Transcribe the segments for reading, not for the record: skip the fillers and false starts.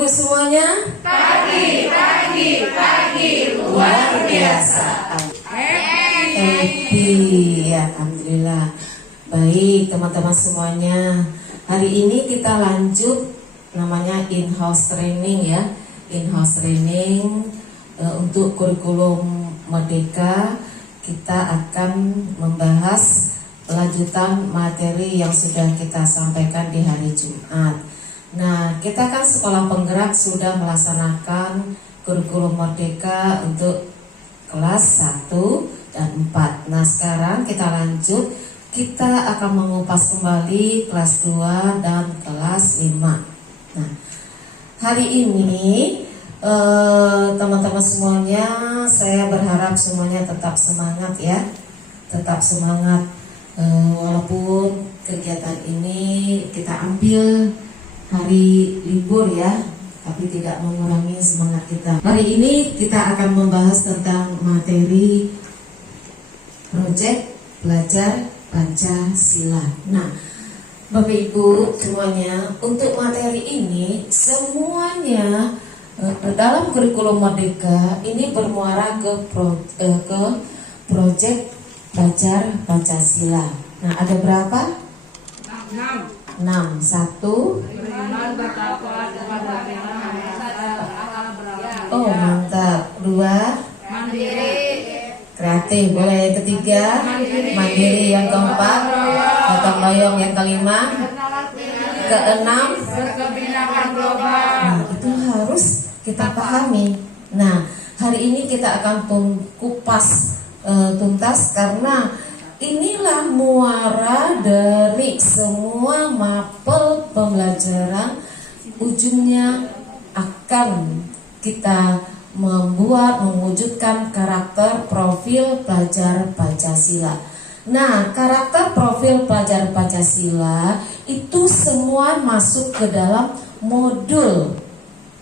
Ibu semuanya? Pagi, luar biasa. Happy, ya, alhamdulillah. Baik teman-teman semuanya, hari ini kita lanjut namanya in-house training ya. In-house training untuk kurikulum Merdeka. Kita akan membahas lanjutan materi yang sudah kita sampaikan di hari Jumat. Nah, kita kan sekolah penggerak sudah melaksanakan kurikulum Merdeka untuk kelas 1 dan 4. Nah, sekarang kita lanjut, kita akan mengupas kembali kelas 2 dan kelas 5. Nah, hari ini teman-teman semuanya, saya berharap semuanya tetap semangat ya. Tetap semangat, walaupun kegiatan ini kita ambil hari libur ya, tapi tidak mengurangi semangat kita. Hari ini kita akan membahas tentang materi proyek belajar Pancasila. Nah, Bapak Ibu semuanya, untuk materi ini semuanya dalam kurikulum Merdeka ini bermuara ke proyek belajar Pancasila. Nah, ada berapa? 6. 1. Oh, mantap. 2. Kreatif. Boleh. Yang ketiga, mandiri. Yang keempat, gotong royong. Yang kelima, keenam, nah, itu harus kita pahami. Nah, hari ini kita akan kupas tuntas karena inilah muara dari semua mapel pembelajaran. Ujungnya akan kita mewujudkan karakter profil pelajar Pancasila. Nah, karakter profil pelajar Pancasila itu semua masuk ke dalam modul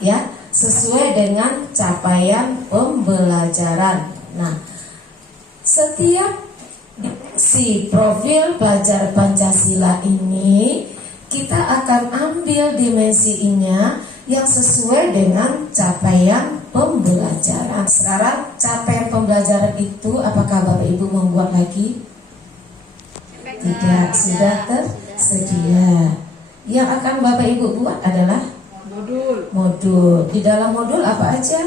ya, sesuai dengan capaian pembelajaran. Nah, setiap si profil pelajar Pancasila ini kita akan ambil dimensinya yang sesuai dengan capaian pembelajaran. Sekarang capaian pembelajaran itu apakah Bapak Ibu membuat lagi? Tidak, sudah tersedia. Yang akan Bapak Ibu buat adalah modul. Di dalam modul apa aja?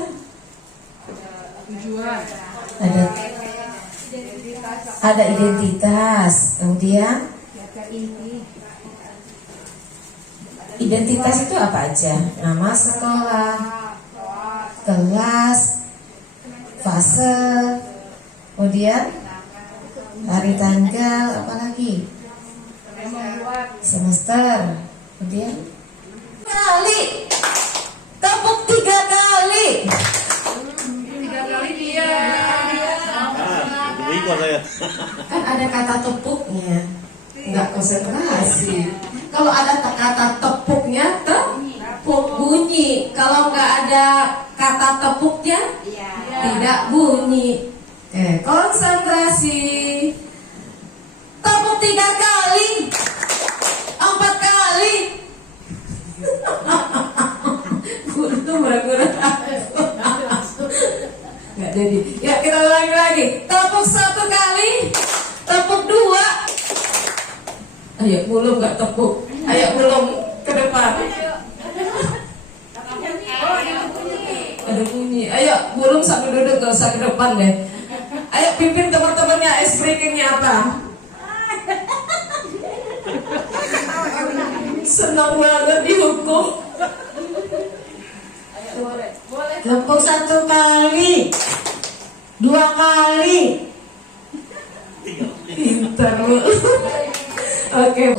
Tujuan. Ada identitas, kemudian identitas itu apa aja? Nama sekolah, kelas, fase, kemudian hari tanggal, apa lagi? Semester, kemudian kali, tepuk 3 kali. 3 kali dia. Kan ada kata tepuknya, nggak konsentrasi. Kalau ada kata tepuknya, tepuk bunyi. Kalau nggak ada kata tepuknya, tidak bunyi. Konsentrasi. Tepuk 3 kali, 4 kali. Itu murah-murah. Nggak jadi. Ya, kita ulangi lagi. Tepuk 1 kali, tepuk 2. Ayo, belum nggak tepuk. Ayo, belum ke depan. Ada bunyi. Ayo, belum sambil duduk, gak usah ke depan deh. Ayo, pimpin teman-temannya ice breakingnya apa? Senang banget dihukum. Tepuk 1 kali, 2 kali. Pintar Bu. Oke,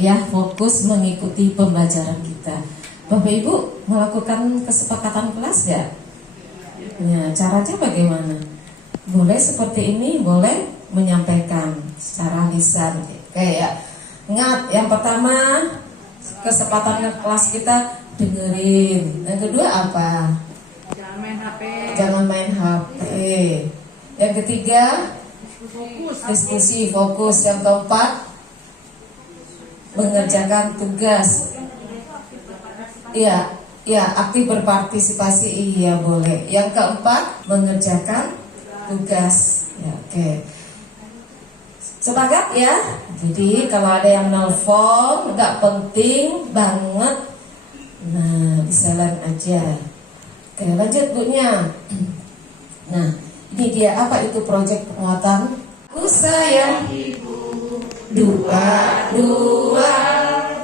ya, fokus mengikuti pembelajaran kita. Bapak Ibu melakukan kesepakatan kelas ya? Ya, caranya bagaimana? Boleh seperti ini, boleh menyampaikan secara lisan. Kayak ingat, yang pertama kesepakatan kelas kita dengerin. Yang kedua apa? Jangan main HP. Jangan main HP. Yang ketiga diskusi fokus. Yang keempat mengerjakan tugas. Iya, Ya, aktif berpartisipasi, iya boleh. Yang keempat, mengerjakan tugas. Ya, oke. Sepakat ya? Jadi kalau ada yang nelfon, nggak penting banget. Nah, disalan aja. Oke, lanjut bunya. Nah, ini dia apa itu proyek penguatan? Aku sayang ibu, dua,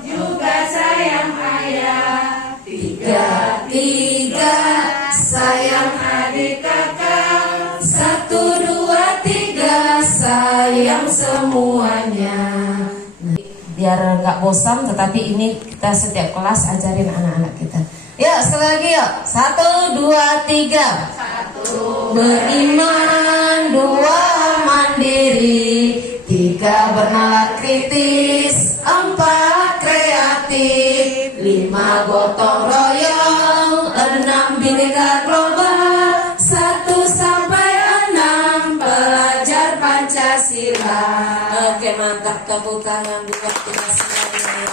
Juga sayang ayah. tiga, sayang adik kakak. 1, 2, 3, sayang semuanya. Nah, biar nggak bosan, tetapi ini kita setiap kelas ajarin anak-anak kita. Yuk, sekali lagi yuk. 1, 2, 3. Beriman, 2 mandiri, 3 bernalar kritis, 4 kreatif, 5 gotong royong, 6 bineka global, 1 sampai 6 pelajar Pancasila. Oke, mantap, tepuk tangan buat kita semuanya.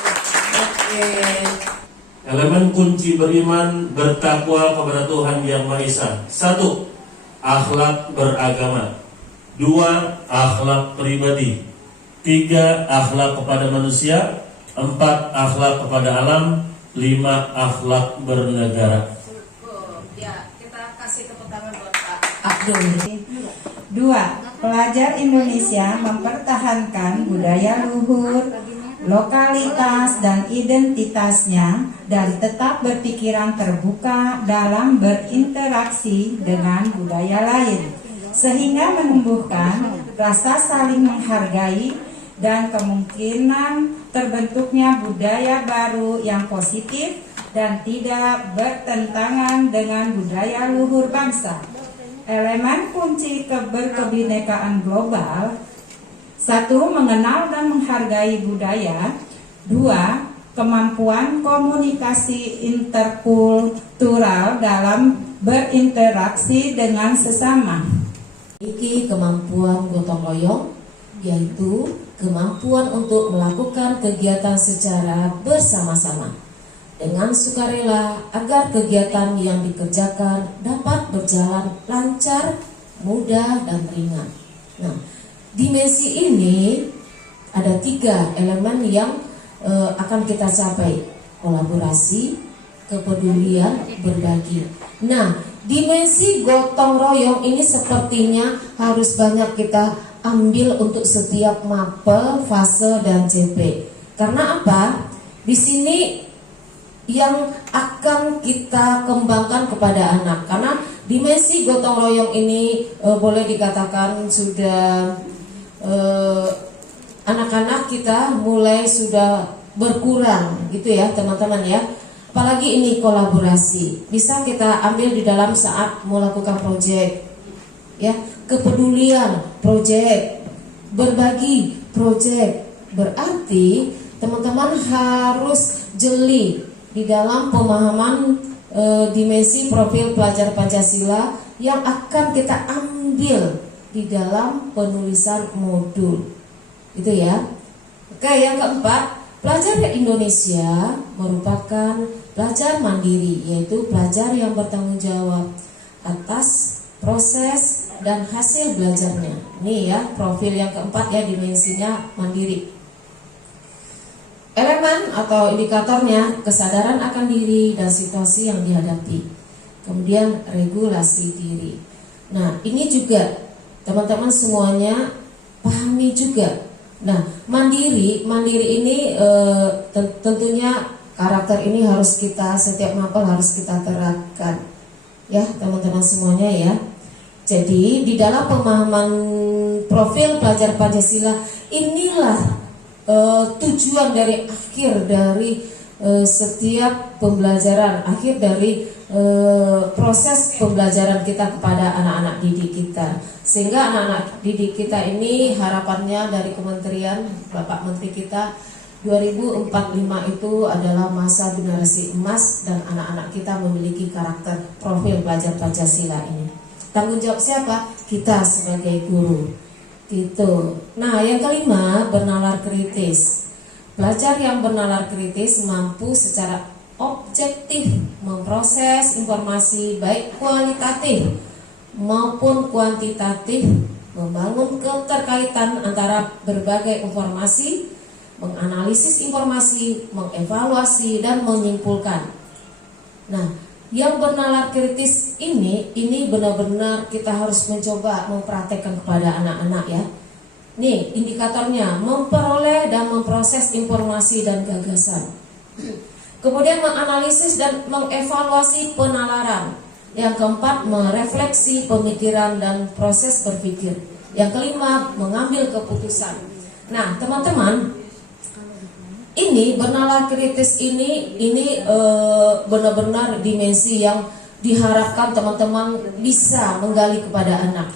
Oke. Elemen kunci beriman bertakwa kepada Tuhan Yang Maha Esa. 1. Akhlak beragama. 2. Akhlak pribadi. 3. Akhlak kepada manusia. 4. Akhlak kepada alam. 5. Akhlak bernegara. Ya, kita kasih tepuk tangan buat Pak Abdul. 2. Pelajar Indonesia mempertahankan budaya luhur, lokalitas dan identitasnya dan tetap berpikiran terbuka dalam berinteraksi dengan budaya lain sehingga menumbuhkan rasa saling menghargai dan kemungkinan terbentuknya budaya baru yang positif dan tidak bertentangan dengan budaya luhur bangsa. Elemen kunci berkebinekaan global: 1. Mengenal dan menghargai budaya. 2. Kemampuan komunikasi interkultural dalam berinteraksi dengan sesama. Memiliki kemampuan gotong royong, yaitu kemampuan untuk melakukan kegiatan secara bersama-sama dengan sukarela agar kegiatan yang dikerjakan dapat berjalan lancar, mudah, dan ringan. Nah, dimensi ini ada 3 elemen yang akan kita capai: kolaborasi, kepedulian, berbagi. Nah, dimensi gotong royong ini sepertinya harus banyak kita ambil untuk setiap mapel, fase, dan CP. Karena apa? Di sini yang akan kita kembangkan kepada anak. Karena dimensi gotong royong ini boleh dikatakan sudah anak-anak kita mulai sudah berkurang gitu ya teman-teman ya. Apalagi ini kolaborasi bisa kita ambil di dalam saat melakukan proyek ya, kepedulian proyek, berbagi proyek. Berarti teman-teman harus jeli di dalam pemahaman dimensi profil pelajar Pancasila yang akan kita ambil di dalam penulisan modul itu ya. Oke, yang keempat, pelajar Indonesia merupakan pelajar mandiri, yaitu pelajar yang bertanggung jawab atas proses dan hasil belajarnya. Ini ya profil yang keempat ya, dimensinya mandiri. Elemen atau indikatornya kesadaran akan diri dan situasi yang dihadapi. Kemudian regulasi diri. Nah, ini juga teman-teman semuanya pahami juga. Nah, mandiri ini tentunya karakter ini harus kita setiap mapel harus kita terapkan. Ya, teman-teman semuanya ya. Jadi, di dalam pemahaman profil pelajar Pancasila inilah tujuan dari akhir dari setiap pembelajaran, akhir dari proses pembelajaran kita kepada anak-anak didik kita, sehingga anak-anak didik kita ini harapannya dari Kementerian Bapak Menteri kita 2045 itu adalah masa generasi emas dan anak-anak kita memiliki karakter profil pelajar Pancasila ini. Tanggung jawab siapa? Kita sebagai guru. Gitu. Nah, yang kelima, bernalar kritis. Pelajar yang bernalar kritis mampu secara objektif, memproses informasi baik kualitatif maupun kuantitatif, membangun keterkaitan antara berbagai informasi, menganalisis informasi, mengevaluasi dan menyimpulkan. Nah, yang bernalar kritis ini benar-benar kita harus mencoba mempraktekkan kepada anak-anak ya. Nih indikatornya, memperoleh dan memproses informasi dan gagasan. Kemudian menganalisis dan mengevaluasi penalaran. Yang keempat, merefleksi pemikiran dan proses berpikir. Yang kelima, mengambil keputusan. Nah, teman-teman, ini bernalar kritis ini benar-benar dimensi yang diharapkan teman-teman bisa menggali kepada anak.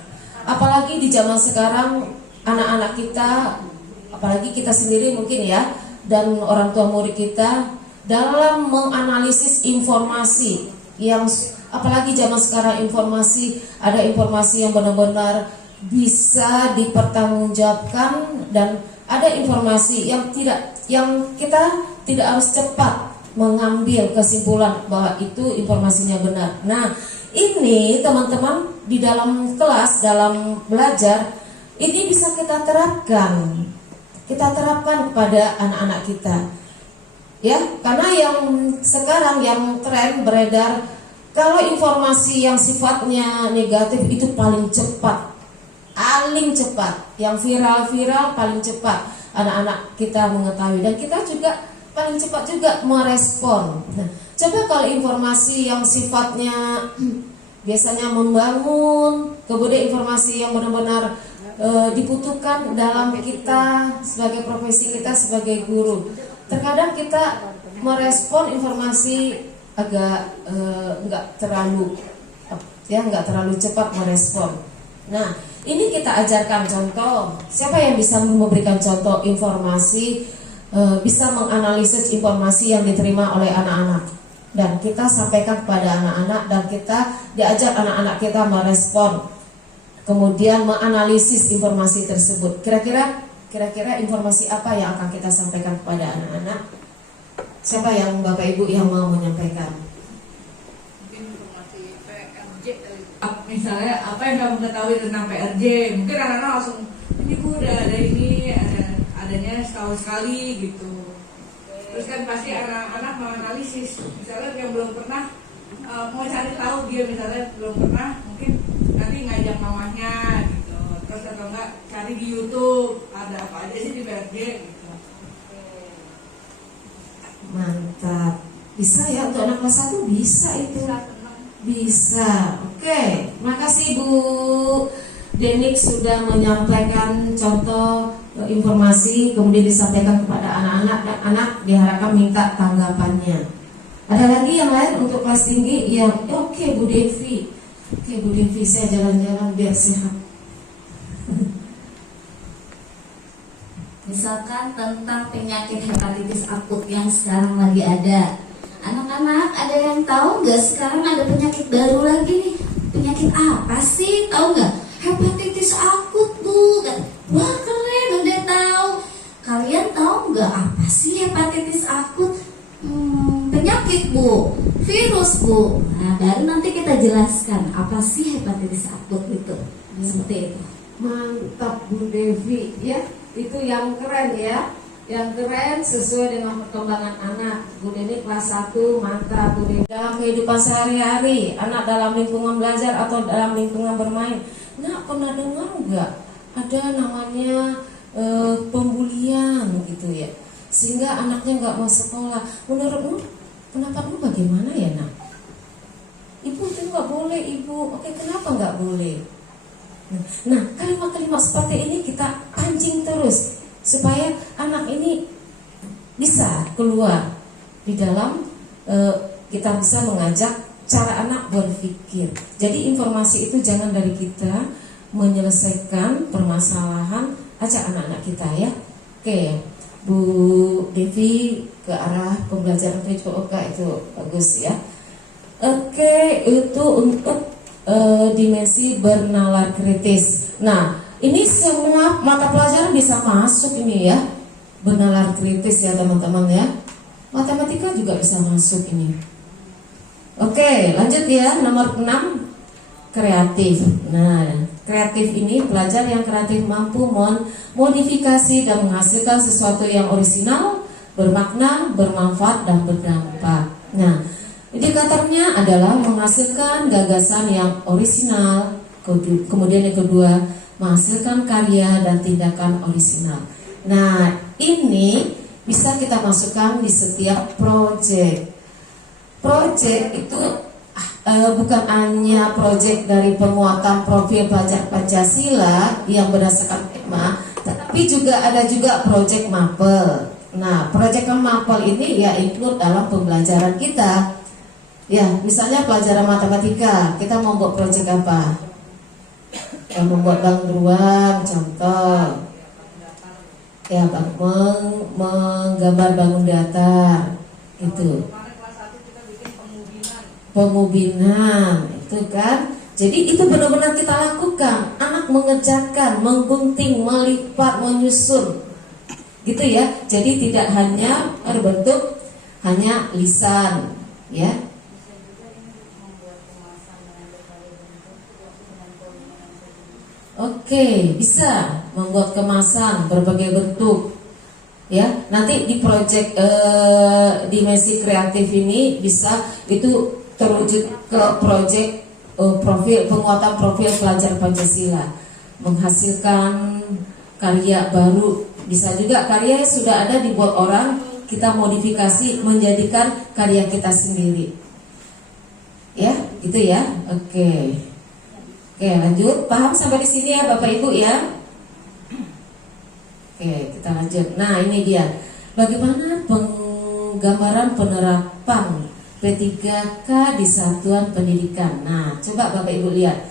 Apalagi di zaman sekarang, anak-anak kita, apalagi kita sendiri mungkin ya, dan orang tua murid kita dalam menganalisis informasi yang, apalagi zaman sekarang informasi, ada informasi yang benar-benar bisa dipertanggungjawabkan dan ada informasi yang kita tidak harus cepat mengambil kesimpulan bahwa itu informasinya benar. Nah, ini teman-teman di dalam kelas, dalam belajar, ini bisa kita terapkan kepada anak-anak kita. Ya, karena yang sekarang yang tren beredar, kalau informasi yang sifatnya negatif itu paling cepat, yang viral paling cepat anak-anak kita mengetahui, dan kita juga paling cepat juga merespon. Nah, coba kalau informasi yang sifatnya biasanya membangun, kemudian informasi yang benar-benar dibutuhkan dalam kita sebagai profesi kita sebagai guru, terkadang kita merespon informasi agak nggak terlalu cepat merespon. Nah, ini kita ajarkan contoh. Siapa yang bisa memberikan contoh informasi, bisa menganalisis informasi yang diterima oleh anak-anak, dan kita sampaikan kepada anak-anak, dan kita diajak anak-anak kita merespon, kemudian menganalisis informasi tersebut. Kira-kira informasi apa yang akan kita sampaikan kepada anak-anak? Siapa yang Bapak Ibu yang mau menyampaikan? Mungkin informasi PRJ kali. Misalnya apa yang kamu ketahui tentang PRJ, mungkin anak-anak langsung, ini Bu udah ada ini, adanya setahun sekali gitu. Terus kan pasti anak-anak menganalisis, misalnya yang belum pernah mau cari tahu, dia misalnya belum pernah, mungkin nanti ngajak mamanya gitu. Terus atau enggak cari di YouTube ada apa aja sih di PRJ gitu. Mantap. Bisa ya untuk anak kelas 1, bisa itu. Bisa. Oke, makasih Bu Denik sudah menyampaikan contoh informasi, kemudian disampaikan kepada anak-anak, dan anak diharapkan minta tanggapannya. Ada lagi yang lain untuk kelas tinggi yang oke, Bu Devi. Oke, Bu Devi, saya jalan-jalan biar sehat. Misalkan tentang penyakit hepatitis akut yang sekarang lagi ada. Anak-anak, ada yang tahu nggak sekarang ada penyakit baru lagi nih? Penyakit apa sih? Tahu nggak? Hepatitis akut, Bu. Wah, keren, udah tahu. Kalian tahu nggak apa sih hepatitis akut? Penyakit, Bu. Virus, Bu. Nah, baru nanti kita jelaskan apa sih hepatitis akut itu. Seperti itu. Mantap Bu Devi ya. Itu yang keren ya, yang keren sesuai dengan perkembangan anak. Bu Devi kelas 1, mantap Bu Devi. Dalam kehidupan sehari-hari, anak dalam lingkungan belajar atau dalam lingkungan bermain, nak pernah dengar nggak ada namanya pembulian gitu ya, sehingga anaknya nggak mau sekolah. Menurutmu pendapatmu bagaimana ya nak? Ibu itu nggak boleh ibu. Oke, kenapa nggak boleh? Nah, kalimat-kalimat seperti ini kita pancing terus supaya anak ini bisa keluar di dalam kita bisa mengajak cara anak berpikir. Jadi informasi itu jangan dari kita menyelesaikan permasalahan, ajak anak-anak kita ya. Oke, Bu Devi ke arah pembelajaran PJOK itu bagus ya. Oke, itu untuk dimensi bernalar kritis. Nah, ini semua mata pelajaran bisa masuk ini ya, bernalar kritis ya teman-teman ya. Matematika juga bisa masuk ini. Oke, lanjut ya, nomor 6, kreatif. Nah, kreatif ini pelajar yang kreatif mampu modifikasi dan menghasilkan sesuatu yang orisinal, bermakna, bermanfaat, dan berdampak. Nah, indikatornya adalah menghasilkan gagasan yang orisinal, kemudian yang kedua, menghasilkan karya dan tindakan orisinal. Nah, ini bisa kita masukkan di setiap proyek. Proyek itu bukan hanya proyek dari penguatan profil pelajar Pancasila yang berdasarkan tema, tapi juga ada juga proyek mapel. Nah, proyek mapel ini ya include dalam pembelajaran kita. Ya, misalnya pelajaran matematika, kita mau buat proyek apa? Yang membuat bank beruang, contoh. Ya, menggambar bangun datar, itu. Kemarin kelas 1 kita bikin Pengubinan, itu kan. Jadi itu benar-benar kita lakukan. Anak mengerjakan, menggunting, melipat, menyusun, gitu ya. Jadi tidak hanya berbentuk hanya lisan, ya. Oke, bisa membuat kemasan berbagai bentuk, ya. Nanti di proyek dimensi kreatif ini bisa itu terwujud ke proyek profil penguatan profil pelajar Pancasila, menghasilkan karya baru. Bisa juga karya yang sudah ada dibuat orang, kita modifikasi menjadikan karya kita sendiri, ya, gitu ya. Oke, lanjut. Paham sampai di sini ya Bapak Ibu ya? Oke, kita lanjut. Nah, ini dia. Bagaimana penggambaran penerapan P3K di satuan pendidikan. Nah, coba Bapak Ibu lihat.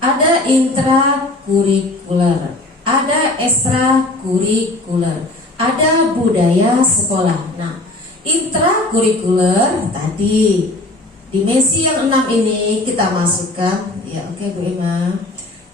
Ada intrakurikuler, ada ekstrakurikuler, ada budaya sekolah. Nah, intrakurikuler tadi dimensi yang 6 ini kita masukkan. Ya, oke Bu Ima.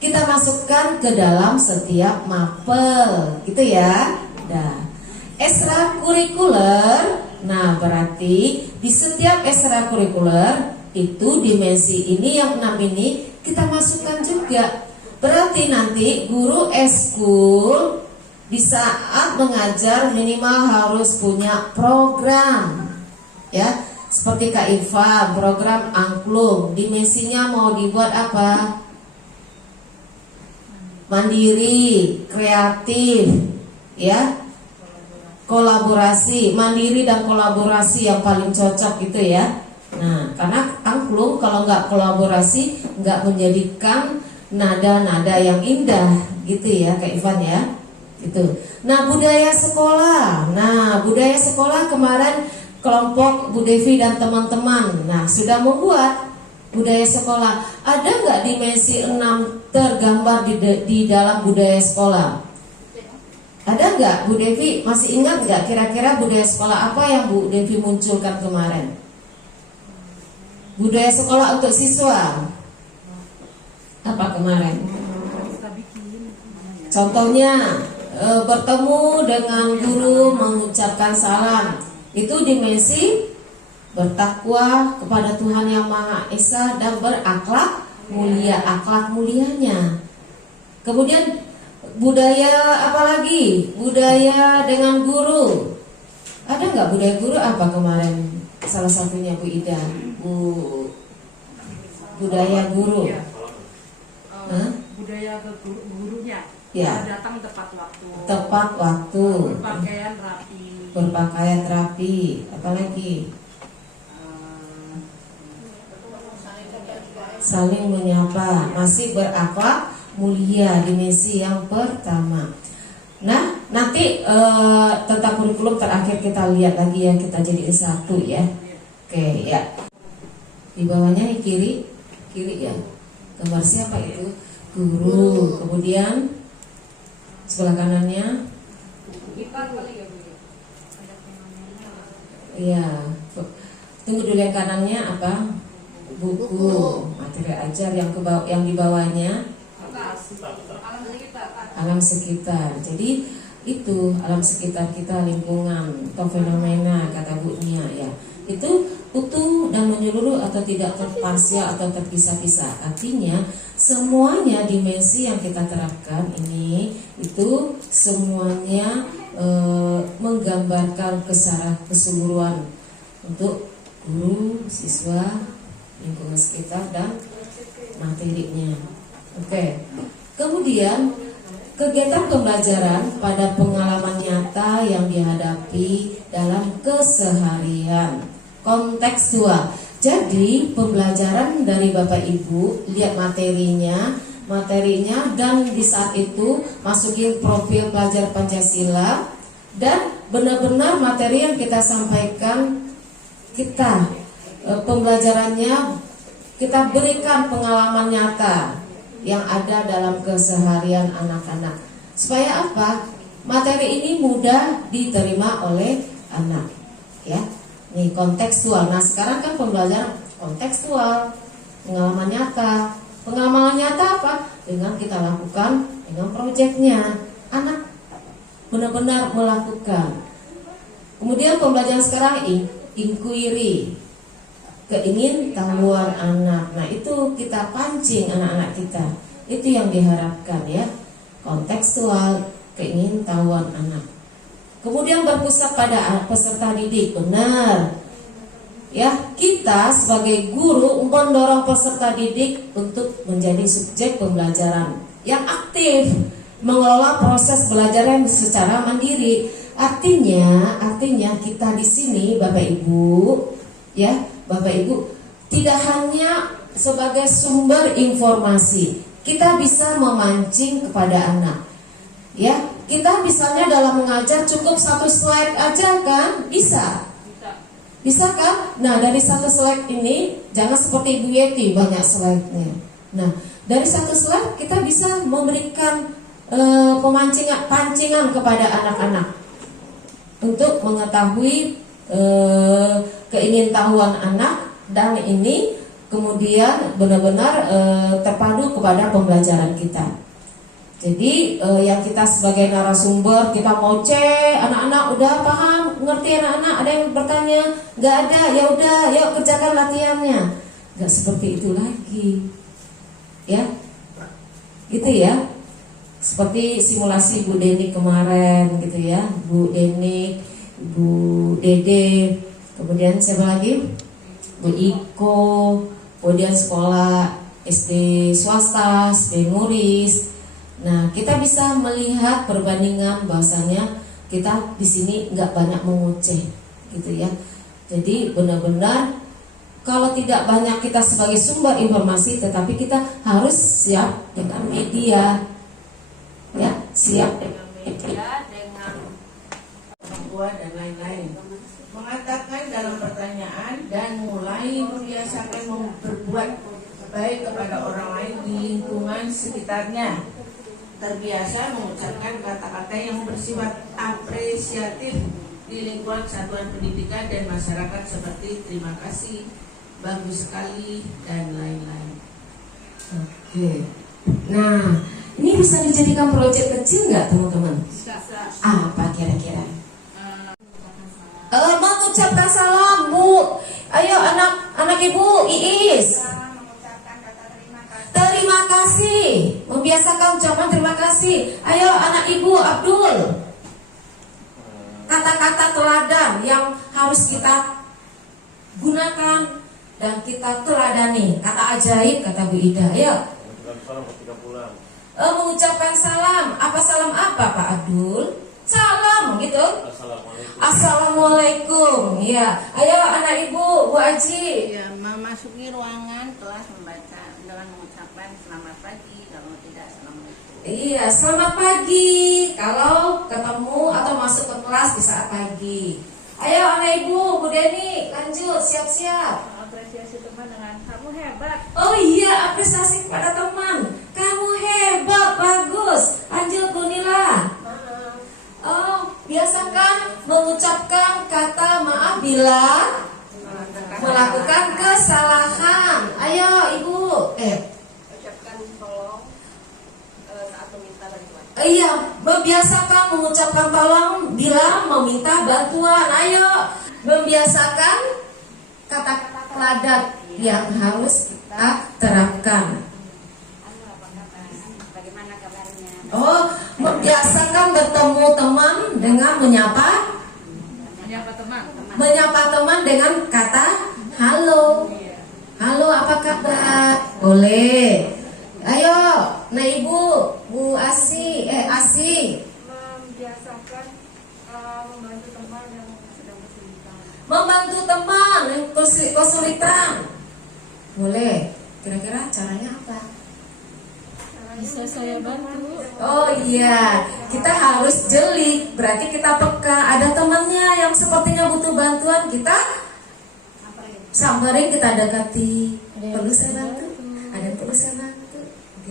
Kita masukkan ke dalam setiap mapel, gitu ya. Nah, ekstrakurikuler, nah berarti di setiap ekstrakurikuler itu dimensi ini yang 6 ini kita masukkan juga. Berarti nanti guru eskul di saat mengajar minimal harus punya program, ya. Seperti Kak Iva, program angklung, dimensinya mau dibuat apa? Mandiri, kreatif, ya, kolaborasi, mandiri dan kolaborasi yang paling cocok gitu ya. Nah, karena angklung kalau nggak kolaborasi nggak menjadikan nada-nada yang indah gitu ya, Kak Ivan ya. Gitu. Nah, budaya sekolah. Nah, budaya sekolah kemarin kelompok Bu Devi dan teman-teman, nah sudah membuat budaya sekolah. Ada nggak dimensi 6 tergambar di dalam budaya sekolah? Ada nggak Bu Devi? Masih ingat nggak kira-kira budaya sekolah apa yang Bu Devi munculkan kemarin? Budaya sekolah untuk siswa apa kemarin? Contohnya bertemu dengan guru mengucapkan salam. Itu dimensi bertakwa kepada Tuhan Yang Maha Esa dan berakhlak mulia, akhlak mulianya. Kemudian budaya apa lagi? Budaya dengan guru. Ada nggak budaya guru apa kemarin? Salah satunya Bu Ida, budaya guru. Budaya gurunya, Ya. datang tepat waktu, berpakaian rapi, apalagi saling menyapa, masih berakhlak mulia, dimensi yang pertama. Nah, nanti tentang kurikulum terakhir kita lihat lagi ya, kita jadiin satu ya. Oke ya. Di bawahnya kiri ya. Gambar siapa itu? Guru. Kemudian sebelah kanannya. Iya. Tunggu dulu, yang kanannya apa? Buku, materi ajar. Yang di bawahnya alam sekitar. Jadi itu alam sekitar kita, lingkungan atau fenomena kata Bu Nia ya, itu utuh dan menyeluruh atau tidak terparsial atau terpisah-pisah. Artinya semuanya dimensi yang kita terapkan ini itu semuanya menggambarkan keseluruhan untuk guru, siswa, lingkungan sekitar dan materinya. Oke. Kemudian kegiatan pembelajaran pada pengalaman nyata yang dihadapi dalam keseharian kontekstual. Jadi pembelajaran dari Bapak Ibu lihat materinya dan di saat itu masukin profil pelajar Pancasila dan benar-benar materi yang kita sampaikan pembelajarannya kita berikan pengalaman nyata yang ada dalam keseharian anak-anak. Supaya apa? Materi ini mudah diterima oleh anak. Ya, nih kontekstual. Nah sekarang kan pembelajaran kontekstual, pengalaman nyata. Pengalaman nyata apa? Dengan kita lakukan dengan proyeknya. Anak benar-benar melakukan. Kemudian pembelajaran sekarang inquiry, keingintahuan anak. Nah itu kita pancing anak-anak kita. Itu yang diharapkan ya. Kontekstual, keingintahuan anak. Kemudian berpusat pada peserta didik. Benar. Ya, kita sebagai guru mendorong peserta didik untuk menjadi subjek pembelajaran yang aktif, mengelola proses belajar yang secara mandiri. Artinya kita di sini Bapak Ibu, ya, Bapak Ibu tidak hanya sebagai sumber informasi, kita bisa memancing kepada anak. Ya, kita misalnya dalam mengajar cukup satu slide aja kan? Bisa kan? Nah dari satu slide ini jangan seperti Ibu Yeti banyak slide-nya. Nah dari satu slide kita bisa memberikan pancingan kepada anak-anak untuk mengetahui keingintahuan anak dan ini kemudian benar-benar terpadu kepada pembelajaran kita. Jadi yang kita sebagai narasumber kita mau cek anak-anak udah paham, ngerti anak-anak, ada yang bertanya nggak ada, ya udah, yuk kerjakan latihannya. Nggak seperti itu lagi, ya, gitu ya. Seperti simulasi Bu Denik kemarin, gitu ya, Bu Denik, Bu Dede, kemudian siapa lagi? Bu Iko, kemudian sekolah SD swasta, SD Muris. Nah, kita bisa melihat perbandingan bahwasanya kita di sini nggak banyak mengoceh, gitu ya. Jadi benar-benar kalau tidak banyak kita sebagai sumber informasi, tetapi kita harus siap dengan media, ya, siap dengan media, dengan orang tua dan lain-lain. Mengatakan dalam pertanyaan dan mulai membiasakan berbuat baik kepada orang lain di lingkungan sekitarnya. Terbiasa mengucapkan kata-kata yang bersifat apresiatif di lingkungan satuan pendidikan dan masyarakat seperti terima kasih, bagus sekali, dan lain-lain. Oke. Nah, ini bisa dijadikan proyek kecil nggak teman-teman? Apa kira-kira? Mengucapkan salam, Bu. Ayo anak Ibu Iis. Terima kasih, membiasakan ucapan terima kasih. Ayo anak Ibu Abdul. Kata-kata teladan yang harus kita gunakan dan kita teladani. Kata ajaib kata Bu Ida. Ayo. Mengucapkan salam. Apa salam apa Pak Abdul? Salam gitu. Assalamualaikum. Ya. Ayo anak Ibu Bu Aji. Ya, memasuki ruangan kelas membaca dengan mengucapkan selamat pagi, kalau tidak assalamualaikum. Iya, selamat pagi kalau ketemu atau masuk ke kelas di saat pagi. Ayo anak Ibu, Bu Deni, lanjut, siap-siap. Apresiasi teman dengan kamu hebat. Oh iya, apresiasi kepada teman. Kamu hebat, bagus. Lanjut Bu Nila. Oh, biasakan mengucapkan kata maaf bila melakukan kesalahan. Ayo Ibu. Ucapkan tolong saat meminta bantuan. Iya, membiasakan mengucapkan tolong bila meminta bantuan. Ayo, membiasakan kata-kata teladan yang harus kita terapkan. Bagaimana kabarnya? Oh, membiasakan bertemu teman dengan menyapa teman dengan kata halo. Halo, apa kabar? Boleh. Ayo, nah Ibu, Bu Asi, Asi. Membiasakan membantu teman yang sedang kesulitan. Membantu teman yang kesulitan. Boleh. Kira-kira caranya apa? Bisa saya bantu? Oh iya, kita harus jeli. Berarti kita peka. Ada temannya yang sepertinya butuh bantuan, kita samperin, kita dekati. Perlu saya bantu? Ada yang perlu saya bantu?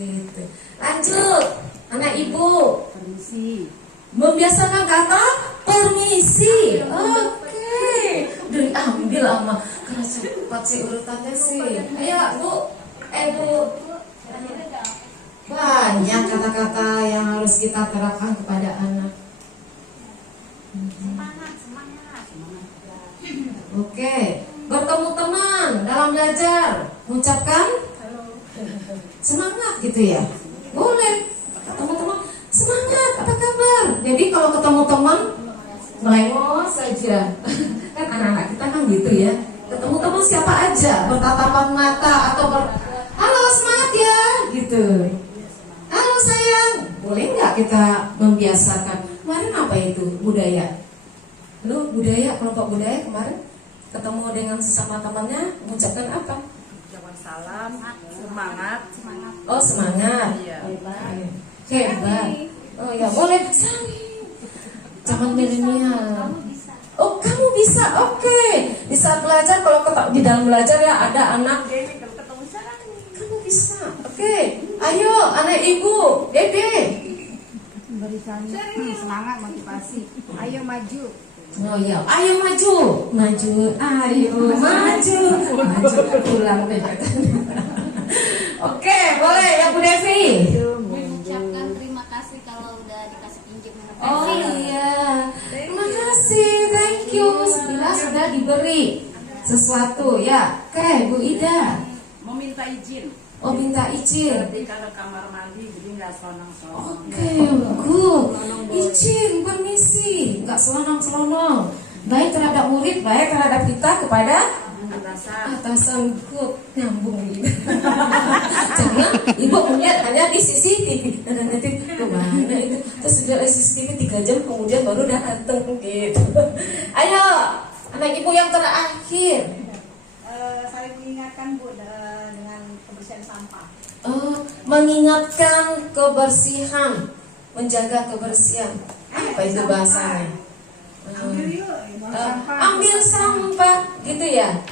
Gitu. Lanjut, anak ibu. Permisi. Membiasakan kata permisi. Oke. Udah diambil sama. Karena cepat sih urutannya sih. Ayo Bu. Bu. Banyak kata-kata yang harus kita terapkan kepada anak. Semangat. Oke. Bertemu teman dalam belajar, mengucapkan semangat gitu ya. Boleh. Ketemu teman, semangat, apa kabar? Jadi kalau ketemu teman melengos saja. Kan anak-anak kita kan gitu ya. Ketemu teman siapa aja, bertatapan mata atau halo semangat ya, gitu. Halo sayang, boleh nggak kita membiasakan? Kemarin apa itu budaya? Lu budaya, kelompok budaya kemarin ketemu dengan sesama temannya mengucapkan apa? Ucapan salam, semangat. Oh semangat. Iya. Hebat. Oh ya boleh saling. Jangan milenial. Oh kamu bisa, oke. Di saat belajar kalau di dalam belajar ya ada anak. Kamu bisa, oke. Ayo anak ibu, Dede. Memberikan semangat, motivasi. Ayo maju. Oh ya, ayo maju, ayo maju pulang deh. Oke, boleh ya Bu Devi. Mengucapkan terima kasih kalau udah dikasih pinjam. Oh iya, terima kasih, thank you. Bila sudah diberi sesuatu ya. Oke, Bu Ida. Meminta izin. Oh minta izin. Ketika ke kamar mandi, jadi nggak selonong-selonong. Oke, good. Izin, permisi, nggak selonong-selonong. Baik terhadap murid, baik terhadap kita kepada atasan. Good, nyambung gitu. Jangan ibu melihat hanya di CCTV dan nanti kemana itu. Terus sudah CCTV 3 jam kemudian baru datang gitu. Ayo, anak ibu yang terakhir. Saling mengingatkan Bu dengan kebersihan sampah. Mengingatkan kebersihan, menjaga kebersihan. Apa itu bahasanya? Ambil yuk, Ambil sampah, gitu ya.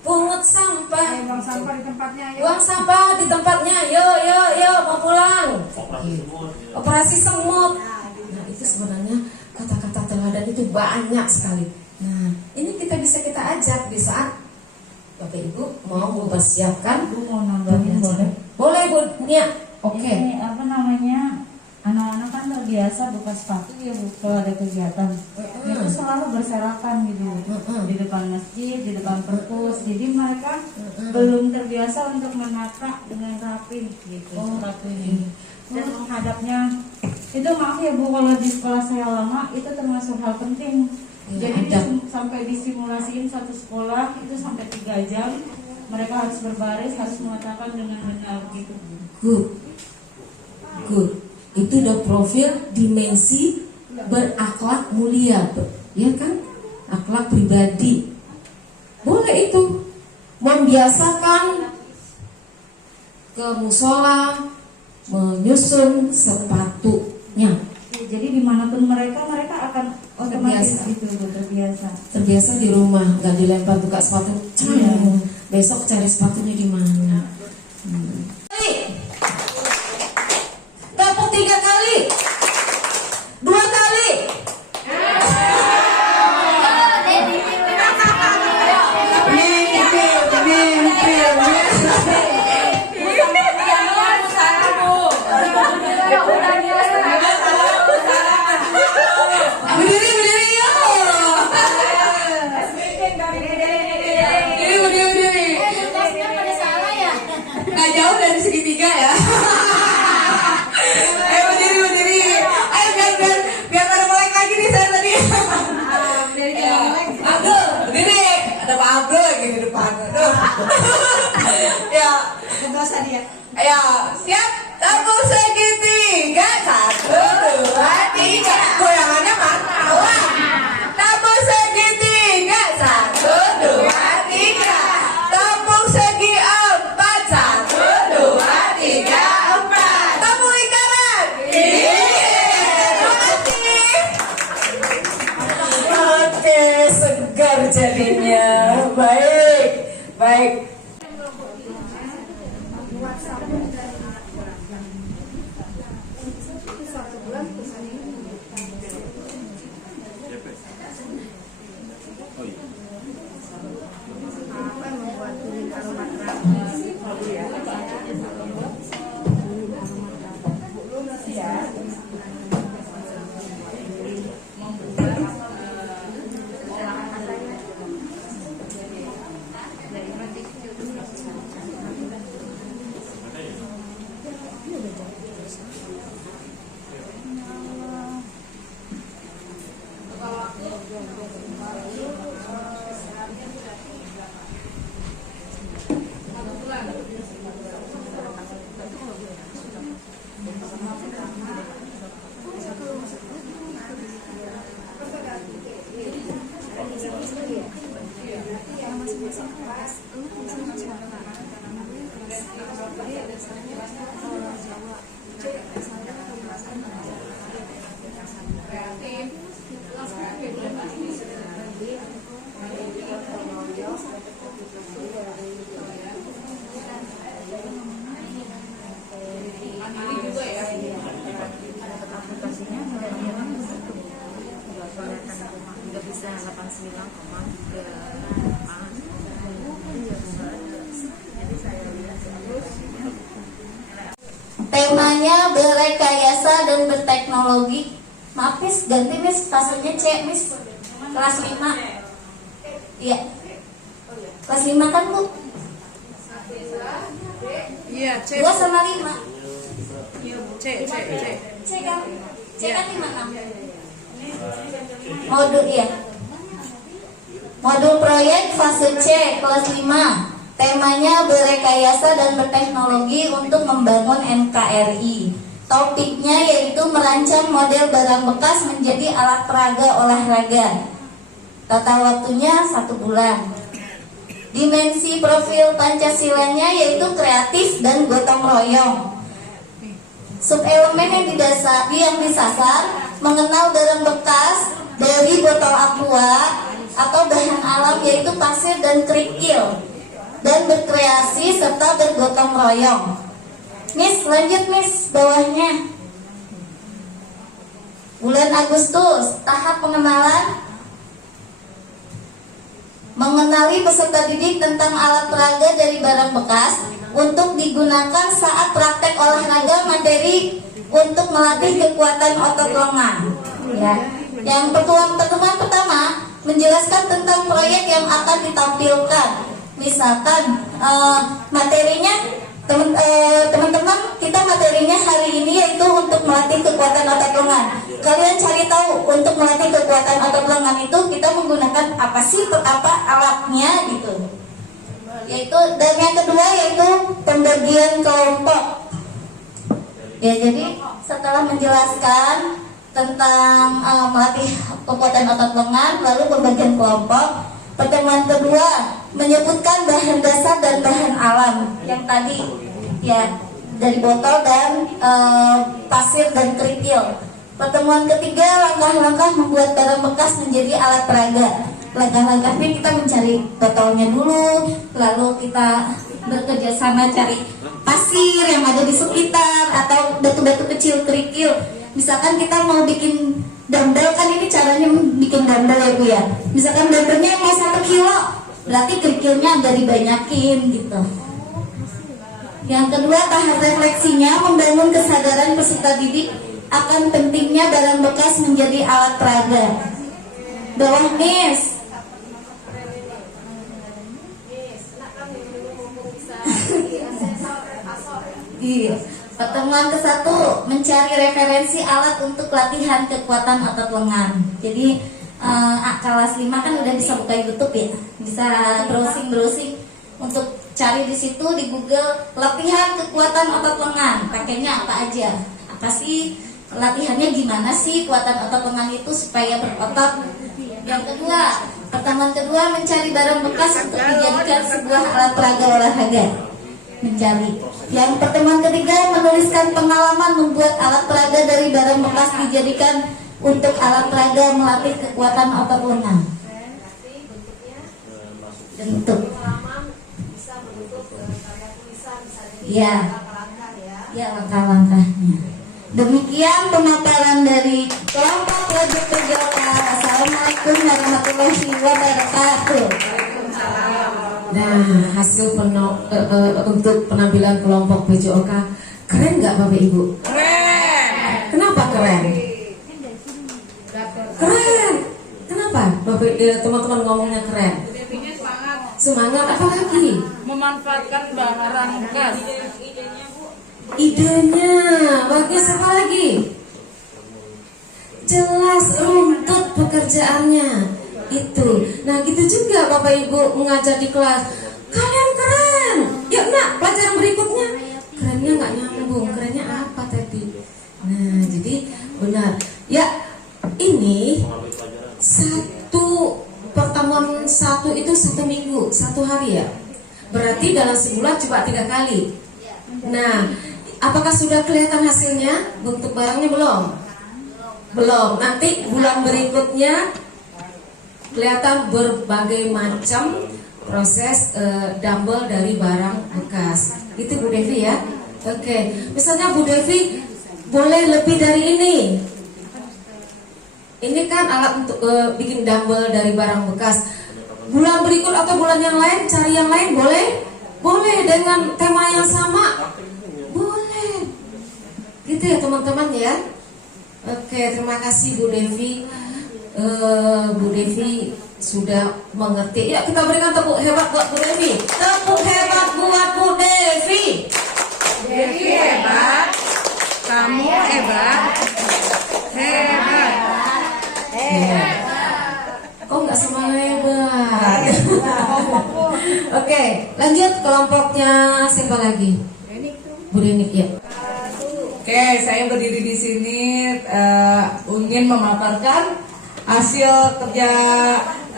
Pungut sampah. buang sampah di tempatnya. Ayo. Buang sampah di tempatnya. Yo, mau pulang. Operasi semut. Nah, itu sebenarnya kata-kata teladan itu banyak sekali. Nah, ini kita ajak di saat Bapak Ibu mau mempersiapkan. Bu mau nambahin boleh? Boleh Bu Nia. Oke. Ini apa namanya? Anak-anak kan terbiasa buka sepatu ya Bu kalau ada kegiatan. Itu selalu berserakan gitu di depan masjid, di depan perpus. Jadi mereka belum terbiasa untuk menata dengan rapi gitu. Rapi. Dan menghadapnya itu maaf ya Bu kalau di sekolah saya lama itu termasuk hal penting. Jadi sampai disimulasiin satu sekolah itu sampai 3 jam mereka harus berbaris, harus mengatakan dengan benar gitu. Good. Itu udah profil dimensi berakhlak mulia, ya kan? Akhlak pribadi. Boleh itu membiasakan ke musola menyusun sepatunya. Jadi dimanapun mereka akan otomatis terbiasa di rumah, nggak dilempar buka sepatu. Besok cari sepatunya di mana? Tepuk 3 kali, 2 kali. Udah ya. Berdiri. Ayo biar pada melek lagi nih saya tadi. Ya. Abdul, berdiri. Ada Pak Abdul lagi di depan. Aduh. Ya. Berdosa dia. Ya, siap. Tepuk segitiga. 1, 2, 3. Goyangannya mana? Wah. Tepuk segitiga. 1, 2, 3. Tepuk segi 4. 1, 2, 3, 4. Tepuk lingkaran. Terima kasih. Oke, segar jadinya. Baik. Apa yang membuat kuning aroma terapi? Temanya berekayasa dan berteknologi. Maaf Miss, ganti Miss, pasalnya C Miss. Kelas 5. Iya. Kelas 5 kan Bu? Iya, 2 sama 5. C. C kan? C kan 5 Modul iya. Modul proyek fase C kelas 5. Temanya berekayasa dan berteknologi untuk membangun NKRI. Topiknya yaitu merancang model barang bekas menjadi alat peraga olahraga. Tata waktunya 1 bulan. Dimensi profil Pancasilanya yaitu kreatif dan gotong royong. Subelemen yang disasar mengenal barang bekas dari botol aqua atau bahan alam yaitu pasir dan kerikil, dan berkreasi serta bergotong royong. Miss, lanjut Miss, bawahnya. Bulan Agustus, tahap pengenalan. Mengenali peserta didik tentang alat peraga dari barang bekas untuk digunakan saat praktek olahraga materi untuk melatih kekuatan otot lengan. Ya. Yang pertemuan pertama menjelaskan tentang proyek yang akan ditampilkan. Misalkan materinya teman-teman, kita materinya hari ini yaitu untuk melatih kekuatan otot lengan. Kalian cari tahu untuk melatih kekuatan otot lengan itu kita menggunakan apa sih, apa alatnya gitu. Yaitu, dan yang kedua yaitu pembagian kelompok. Ya, jadi setelah menjelaskan tentang melatih kekuatan otot lengan, lalu pembagian kelompok. Pertemuan kedua menyebutkan bahan dasar dan bahan alam yang tadi ya, dari botol dan pasir dan kerikil. Pertemuan ketiga, langkah-langkah membuat barang bekas menjadi alat peraga. Langkah-langkahnya kita mencari botolnya dulu, lalu kita bekerja sama cari pasir yang ada di sekitar atau batu-batu kecil kerikil. Misalkan kita mau bikin dumbbell, kan ini caranya bikin dumbbell ya Bu ya. Misalkan dumbbellnya mau 1 kilo, berarti kerikilnya agak dibanyakin gitu. Yang kedua, tahap refleksinya membangun kesadaran peserta didik akan pentingnya barang bekas menjadi alat peraga. Bawah Miss. Iya. Pertemuan ke-1 mencari referensi alat untuk latihan kekuatan otot lengan. Jadi kelas 5 kan udah bisa buka YouTube ya, bisa browsing untuk cari di situ di Google latihan kekuatan otot lengan. Pakainya apa aja? Apa sih latihannya, gimana sih kekuatan otot lengan itu supaya berotot? Yang kedua, pertemuan kedua mencari barang bekas untuk dijadikan sebuah alat peraga olahraga. Mencari. Yang pertemuan ketiga menuliskan pengalaman membuat alat peraga dari barang bekas dijadikan untuk alat peraga melatih kekuatan otot lengan. Bentuk. Ya, ya langkah-langkahnya. Demikian pemaparan dari kelompok pelajar PJOK. Assalamualaikum warahmatullahi wabarakatuh. Nah, hasil untuk penampilan kelompok PJOK keren nggak Bapak Ibu? Keren. Kenapa keren? Keren. Kenapa Bapak teman-teman ngomongnya keren? Devinya semangat Semangat apa lagi? memanfaatkan barang bekas. Idenya bagus, apa lagi? Jelas, runtut pekerjaannya itu. Nah gitu juga Bapak Ibu mengajar di kelas. Kalian keren. Ya nak, pelajaran berikutnya. Kerennya nggak nyambung. Kerennya apa tadi? Nah jadi benar. Ya ini pertemuan satu itu 1 minggu, 1 hari ya. Berarti dalam sebulan coba 3 kali. Nah, apakah sudah kelihatan hasilnya? Bentuk barangnya belum? Belum. Nanti bulan berikutnya kelihatan berbagai macam proses dumbbell dari barang bekas. Itu Bu Devi ya. Oke. Misalnya Bu Devi boleh lebih dari ini. Ini kan alat untuk bikin dumbbell dari barang bekas. Bulan berikut atau bulan yang lain cari yang lain boleh? Boleh dengan tema yang sama. Boleh. Gitu ya teman-teman ya. Oke, terima kasih Bu Devi. Bu Devi sudah mengerti. Ya, kita berikan tepuk hebat buat Bu Devi. Tepuk hebat buat Bu Devi. Devi hebat. Kamu hebat. Hebat. Kok nggak sama hebat? Oke, lanjut kelompoknya siapa lagi? Bu Denik ya. Oke, saya berdiri di sini ingin memaparkan hasil kerja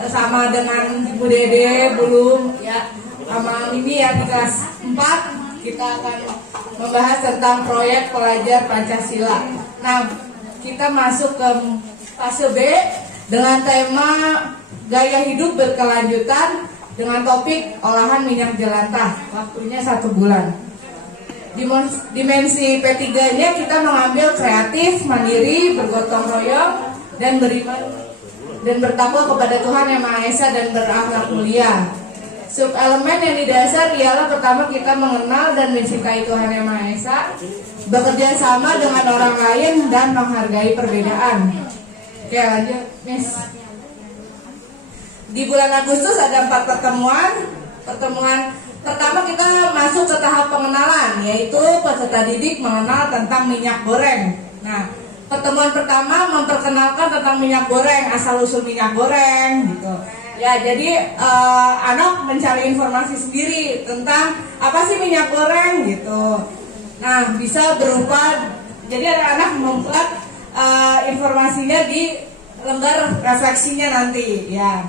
sama dengan Bu Dede belum ya. Sama ini ya di kelas 4 kita akan membahas tentang proyek pelajar Pancasila. Nah, kita masuk ke fase B dengan tema gaya hidup berkelanjutan dengan topik olahan minyak jelantah. Waktunya 1 bulan. Dimensi P3-nya kita mengambil kreatif, mandiri, bergotong royong, dan beriman dan bertakwa kepada Tuhan Yang Maha Esa dan berakhlak mulia. Subelemen yang didasar ialah pertama kita mengenal dan mencintai Tuhan Yang Maha Esa, bekerja sama dengan orang lain dan menghargai perbedaan. Oke, lanjut, Miss. Di bulan Agustus ada 4 pertemuan. Pertemuan pertama kita masuk ke tahap pengenalan, yaitu peserta didik mengenal tentang minyak goreng. Nah, pertemuan pertama memperkenalkan tentang minyak goreng, asal-usul minyak goreng gitu. Ya, jadi anak mencari informasi sendiri tentang apa sih minyak goreng gitu. Nah, bisa berupa, jadi anak-anak membuat informasinya di lembar refleksinya nanti ya.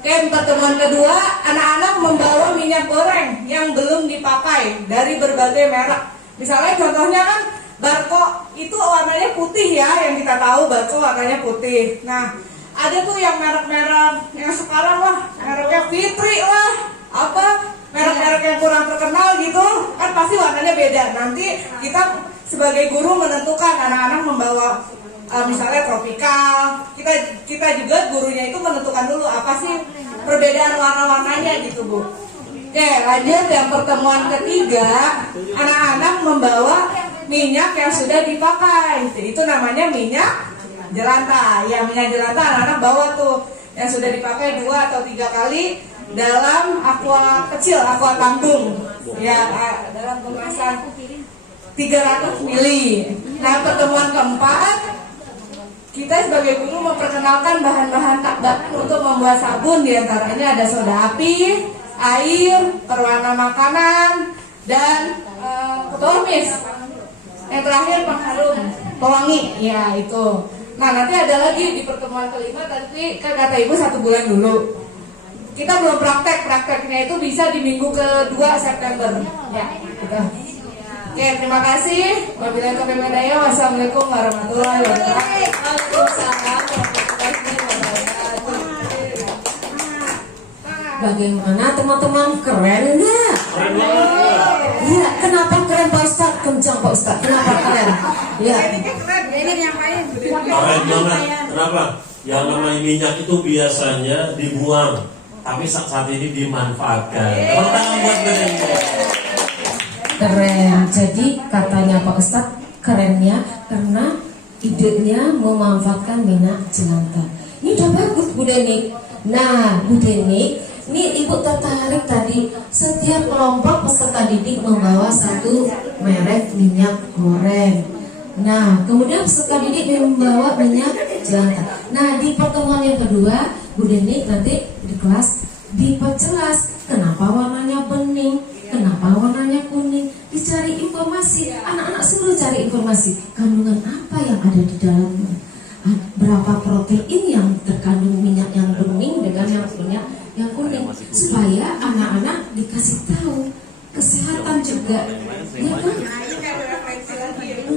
Oke, pertemuan kedua, anak-anak membawa minyak goreng yang belum dipakai dari berbagai merek. Misalnya contohnya kan Barco itu warnanya putih ya, yang kita tahu Barco warnanya putih. Nah, ada tuh yang merek-merek yang sekarang lah, mereknya Fitri lah, apa merek-merek yang kurang terkenal gitu, kan pasti warnanya beda. Nanti kita sebagai guru menentukan anak-anak membawa misalnya tropikal, kita juga gurunya itu menentukan dulu apa sih perbedaan warna-warnanya gitu Bu. Oke, lanjut yang pertemuan ketiga, anak-anak membawa minyak yang sudah dipakai, itu namanya minyak jelantah. Ya, minyak jelantah anak-anak bawa tuh yang sudah dipakai 2 atau 3 kali dalam aqua kecil, aqua tampung ya, dalam kemasan 300 mili. Nah, pertemuan keempat kita sebagai guru memperkenalkan bahan-bahan tambahan untuk membuat sabun. Di antaranya ada soda api, air, perwarna makanan, dan tumis. Yang terakhir pengharum pewangi, ya itu. Nah, nanti ada lagi di pertemuan kelima, nanti kan kata Ibu 1 bulan dulu. Kita belum prakteknya itu bisa di minggu ke-2 September. Ya, gitu. Oke, terima kasih. Wabillahi taufiq wal hidayah. Wassalamualaikum warahmatullahi wabarakatuh. Waalaikumsalam warahmatullahi wabarakatuh. Bagaimana teman-teman, keren nggak? Iya, kenapa keren Pak Ustaz? Kencang Pak Ustaz, kenapa keren? Ya. Keren banget. Kenapa? Yang namanya minyak itu biasanya dibuang, tapi saat ini dimanfaatkan. Tepuk tangan buat mereka. Keren. Jadi katanya Pak Ustadz kerennya karena idenya memanfaatkan minyak jelantah. Ini udah bagus Bu Denik. Nah Bu Denik, ini Ibu tertarik tadi setiap kelompok peserta didik membawa satu merek minyak goreng. Nah kemudian peserta didik membawa minyak jelantah. Nah di pertemuan yang kedua Bu Denik nanti di kelas diperjelas kenapa warnanya bening, kenapa warnanya kuning, dicari informasi. Anak-anak suruh cari informasi kandungan apa yang ada di dalamnya, berapa protein yang terkandung minyak yang bening dengan yang minyak yang kuning, supaya anak-anak dikasih tahu kesehatan juga, ya kan?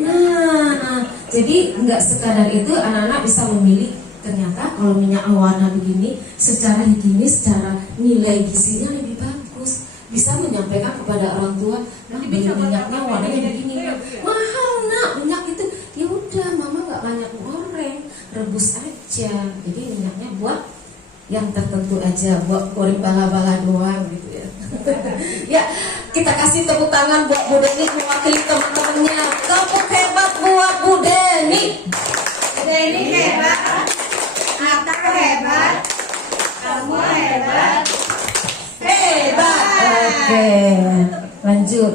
Nah, jadi nggak sekadar itu, anak-anak bisa memilih. Ternyata kalau minyak warna begini, secara higienis, secara nilai gizinya lebih bagus. Bisa menyampaikan kepada orang tua, nah beli minyaknya warnanya begini, mahal nak minyak itu. Ya udah, mama nggak banyak goreng, rebus aja. Jadi minyaknya buat yang tertentu aja, buat goreng bala-bala doang gitu ya. Ya, kita kasih tepuk tangan buat Bu Denik mewakili teman-temannya. Tepuk hebat buat Bu Denik. Denik hebat, Atta hebat, kamu hebat. Hebat. Oke, lanjut.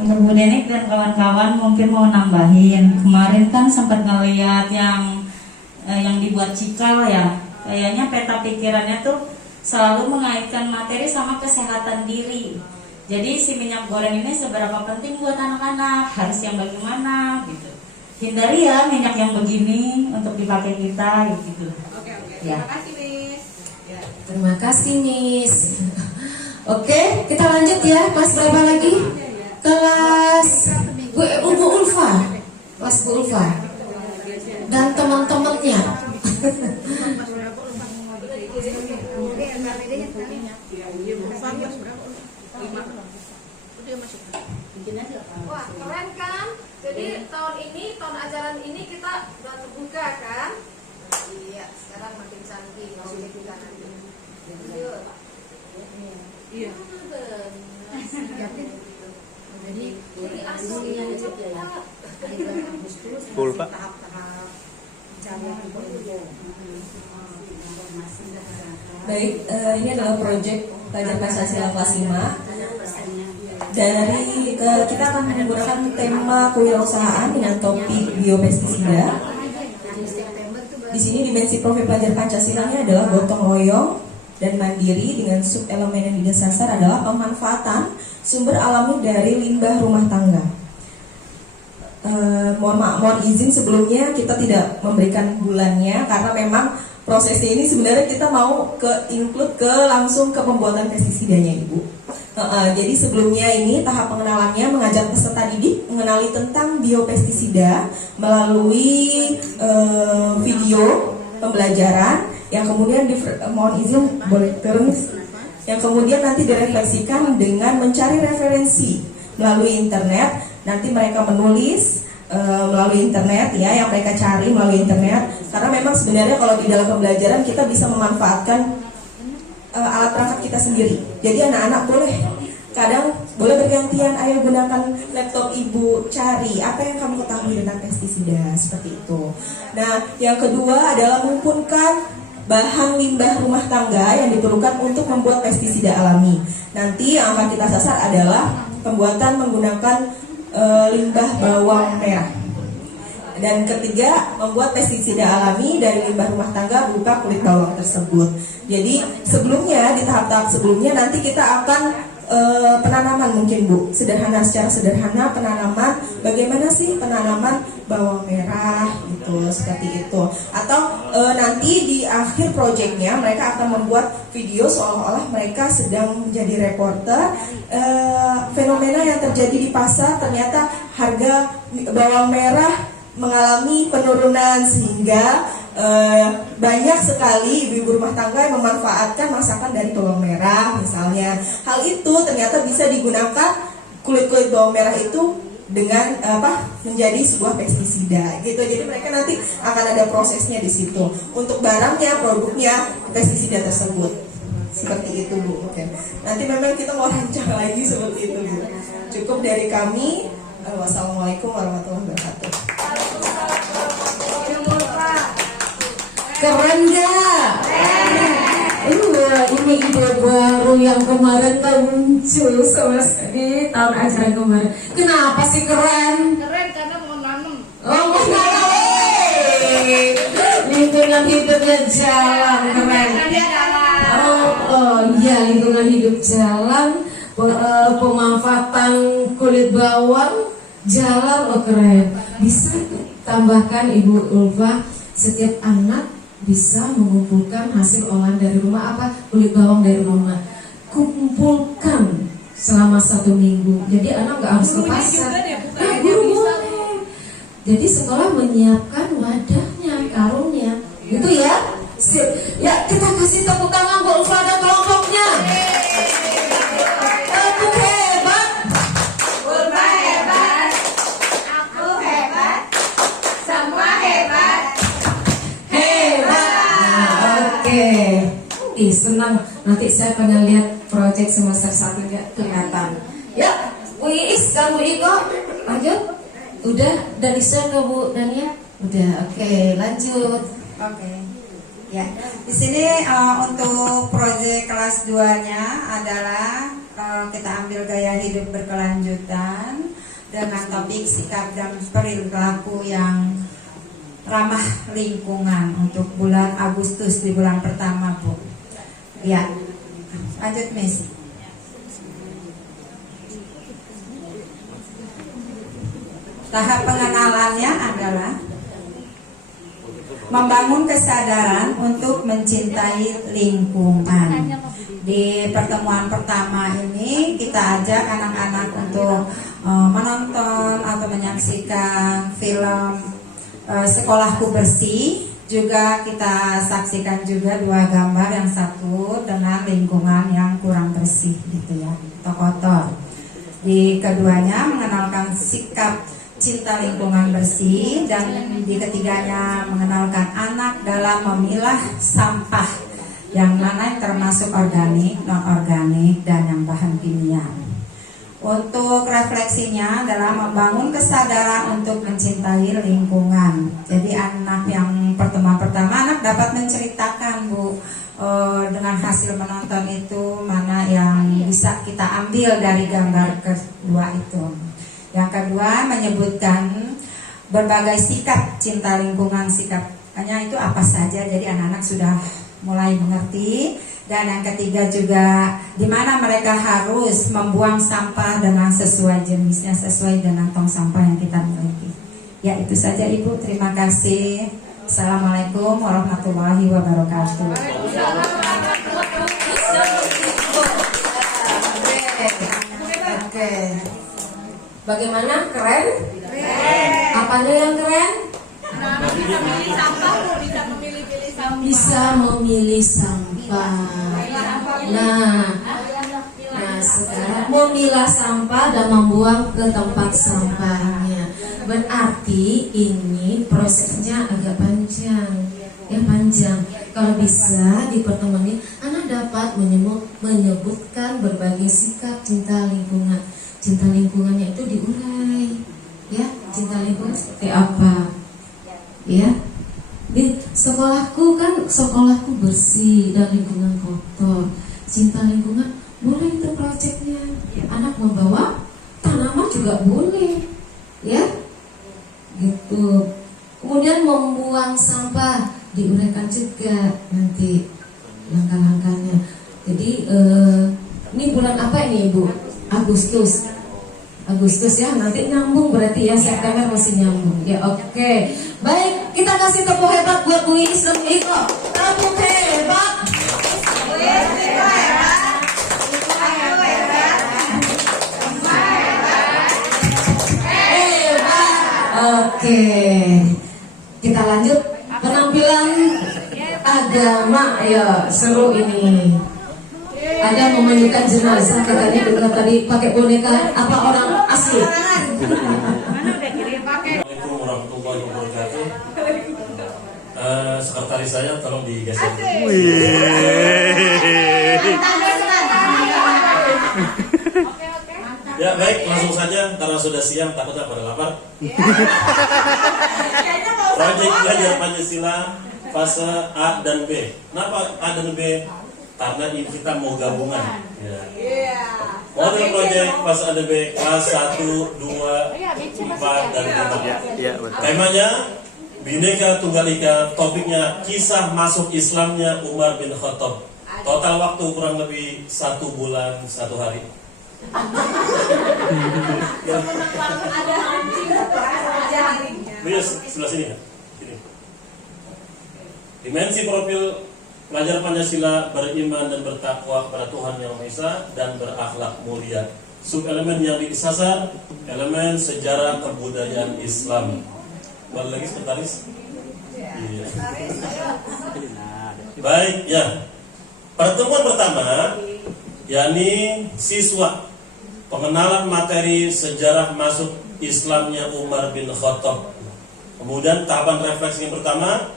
Untuk Bu Denik dan kawan-kawan mungkin mau nambahin. Kemarin kan sempat ngeliat yang dibuat Cikal ya. Kayaknya peta pikirannya tuh selalu mengaitkan materi sama kesehatan diri. Jadi si minyak goreng ini seberapa penting buat anak-anak, harus yang bagaimana gitu. Hindari ya minyak yang begini untuk dipakai kita gitu. Oke. Ya. Terima kasih, Miss. Ya. Terima kasih Miss. Oke, kita lanjut ya. Kelas berapa lagi? Kelas Bu Ulfa. Kelas Bu Ulfa dan teman-temannya. Wah, keren kan? Jadi tahun ini, tahun ajaran ini kita udah terbuka kan? Iya, sekarang makin canggih. Mau kita nanti. Iya. Jadi aslinya cepat. Betul, Pak. Baik, ini adalah proyek Pelajar Pancasila kelas 5. Dari kita akan menggunakan tema kewirausahaan dengan topik biopestisida. Di sini dimensi profil pelajar Pancasilanya adalah gotong royong dan mandiri, dengan sub elemen yang didasar adalah pemanfaatan sumber alami dari limbah rumah tangga. Mohon izin sebelumnya kita tidak memberikan bulannya karena memang prosesnya ini sebenarnya kita mau include langsung ke pembuatan pestisidanya Ibu. Jadi sebelumnya ini tahap pengenalannya mengajak peserta didik mengenali tentang biopestisida melalui video pembelajaran yang kemudian mohon izin boleh turun, yang kemudian nanti direfleksikan dengan mencari referensi melalui internet. Nanti mereka menulis melalui internet ya, yang mereka cari melalui internet, karena memang sebenarnya kalau di dalam pembelajaran kita bisa memanfaatkan alat perangkat kita sendiri. Jadi anak-anak boleh bergantian, ayo gunakan laptop ibu, cari apa yang kamu ketahui tentang pestisida, seperti itu. Nah, yang kedua adalah mengumpulkan bahan limbah rumah tangga yang diperlukan untuk membuat pestisida alami. Nanti yang akan kita sasar adalah pembuatan menggunakan limbah bawang merah. Dan ketiga, membuat pestisida alami dari limbah rumah tangga berupa kulit bawang tersebut. Jadi sebelumnya, di tahap-tahap sebelumnya nanti kita akan penanaman mungkin Bu, secara sederhana penanaman, bagaimana sih penanaman bawang merah gitu, seperti itu. Atau nanti di akhir proyeknya mereka akan membuat video seolah-olah mereka sedang menjadi reporter fenomena yang terjadi di pasar. Ternyata harga bawang merah mengalami penurunan sehingga banyak sekali ibu-ibu rumah tangga yang memanfaatkan masakan dari bawang merah misalnya. Hal itu ternyata bisa digunakan kulit-kulit bawang merah itu dengan menjadi sebuah pestisida gitu. Jadi mereka nanti akan ada prosesnya di situ untuk barangnya, produknya, pestisida tersebut. Seperti itu Bu. Oke. Nanti memang kita mau rancang lagi seperti itu Bu. Cukup dari kami. Wassalamualaikum warahmatullahi wabarakatuh. Keren gak? Ini ide baru yang kemarin kan muncul di tahun ajaran kemarin. Kenapa sih keren? Keren karena mau nanam. Oh, mau nanam. Lingkungan hidupnya jalan, keren. Oh iya, lingkungan hidup jalan, pemanfaatan kulit bawang jalan, oh keren. Bisa tambahkan Ibu Ulfa, setiap anak bisa mengumpulkan hasil olahan dari rumah, kulit bawang dari rumah, kumpulkan selama 1 minggu. Jadi anak nggak harus ke pasar. Guru boleh. Jadi sekolah menyiapkan wadahnya, karungnya, gitu ya. Ya kita kasih tepuk tangan Bu Ulfa dan kelompoknya. Tepuk hebat. Ulfa hebat. Aku hebat. Semua hebat. Oke. Ih, senang. Nanti saya pengen lihat proyek semester 1 ya, kelihatan. Ya, Bu Iis, kamu Iko, lanjut. Udah dari sana Bu Dania? Udah, oke, lanjut. Oke. Ya, di sini untuk proyek kelas 2-nya adalah kita ambil gaya hidup berkelanjutan dengan topik sikap dan perilaku yang ramah lingkungan untuk bulan Agustus di bulan pertama Bu. Ya, lanjut Miss. Tahap pengenalannya adalah membangun kesadaran untuk mencintai lingkungan. Di pertemuan pertama ini kita ajak anak-anak untuk menonton atau menyaksikan film Sekolahku Bersih. Juga kita saksikan juga 2 gambar, yang satu dengan lingkungan yang kurang bersih gitu ya, atau kotor. Di keduanya mengenalkan sikap cinta lingkungan bersih, dan di ketiganya mengenalkan anak dalam memilah sampah yang mana yang termasuk organik, non-organik, dan yang bahan kimia. Untuk refleksinya adalah membangun kesadaran untuk mencintai lingkungan. Jadi anak yang pertemuan pertama, anak dapat menceritakan Bu, dengan hasil menonton itu mana yang bisa kita ambil dari gambar kedua itu. Yang kedua menyebutkan berbagai sikap cinta lingkungan, sikapnya itu apa saja, jadi anak-anak sudah mulai mengerti. Dan yang ketiga juga di mana mereka harus membuang sampah dengan sesuai jenisnya, sesuai dengan tong sampah yang kita miliki. Ya, itu saja Ibu, terima kasih. Assalamualaikum warahmatullahi wabarakatuh. Oke. Bagaimana? Keren? Apanya yang keren? Bisa memilih sampah, bisa memilih-pilih sampah. Bisa memilih sampah. Nah, sekarang memilah sampah dan membuang ke tempat sampahnya. Berarti ini prosesnya agak panjang, ya panjang. Kalau bisa di pertemuan ini, anak dapat menyebutkan berbagai sikap cinta lingkungan. Cinta lingkungannya itu diurai, ya. Cinta lingkungan seperti apa, ya? sekolahku bersih dan lingkungan kotor. Cinta lingkungan, boleh itu proyeknya. Anak membawa tanaman juga boleh, ya, gitu. Kemudian membuang sampah diuraikan juga nanti langkah-langkahnya. Jadi ini bulan apa ini Ibu? Agustus ya, nanti nyambung berarti ya, September masih nyambung ya. Oke, baik, kita kasih tepuk hebat buat Bu Iis dan Bu Iko. Tepuk hebat. Oke, kita lanjut penampilan agama ya, seru ini. Ada memandikan jenazah, katanya juga tadi pakai boneka apa orang asli. Assalamualaikum warahmatullahi wabarakatuh. Sekretaris saya tolong digeser. Ya baik, langsung saja karena sudah siang takutnya pada lapar. Proyek belajar Pancasila fase A dan B. Kenapa A dan B? Karena ini kita mau gabungan. Ya. Model proyek fase A dan B kelas 1, 2, 4 dan 5. Temanya Bhinneka Tunggal Ika, topiknya kisah masuk Islamnya Umar bin Khattab. Total waktu kurang lebih 1 bulan 1 hari. Ada anjing aja harinya. Sebelah sini. Dimensi profil pelajar Pancasila beriman dan bertakwa kepada Tuhan Yang Maha Esa dan berakhlak mulia. Subelemen yang disasar, elemen sejarah kebudayaan Islam. Balik lagi sekretaris. Iya. Baik, ya. Pertemuan pertama, yakni siswa pengenalan materi sejarah masuk Islamnya Umar bin Khattab. Kemudian tahapan refleksi yang pertama,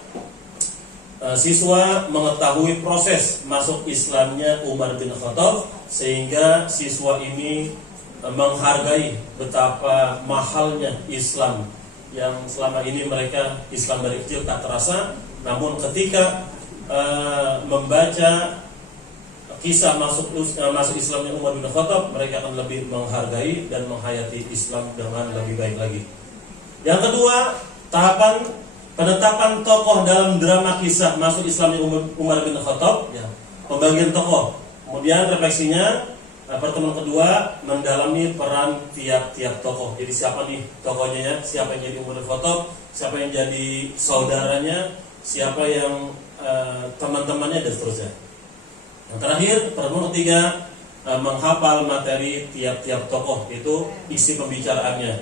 siswa mengetahui proses masuk Islamnya Umar bin Khattab, sehingga siswa ini menghargai betapa mahalnya Islam yang selama ini mereka Islam dari kecil tak terasa, namun ketika membaca kisah masuk Islamnya Umar bin Khattab, mereka akan lebih menghargai dan menghayati Islam dengan lebih baik lagi. Yang kedua, tahapan penetapan tokoh dalam drama kisah masuk Islamnya Umar bin Khattab, ya, pembagian tokoh. Kemudian refleksinya, pertemuan kedua mendalami peran tiap-tiap tokoh. Jadi siapa nih tokohnya ya? Siapa yang jadi Umar bin Khattab? Siapa yang jadi saudaranya? Siapa yang teman-temannya dan seterusnya. Yang terakhir, pertemuan ketiga, menghafal materi tiap-tiap tokoh, itu isi pembicaraannya.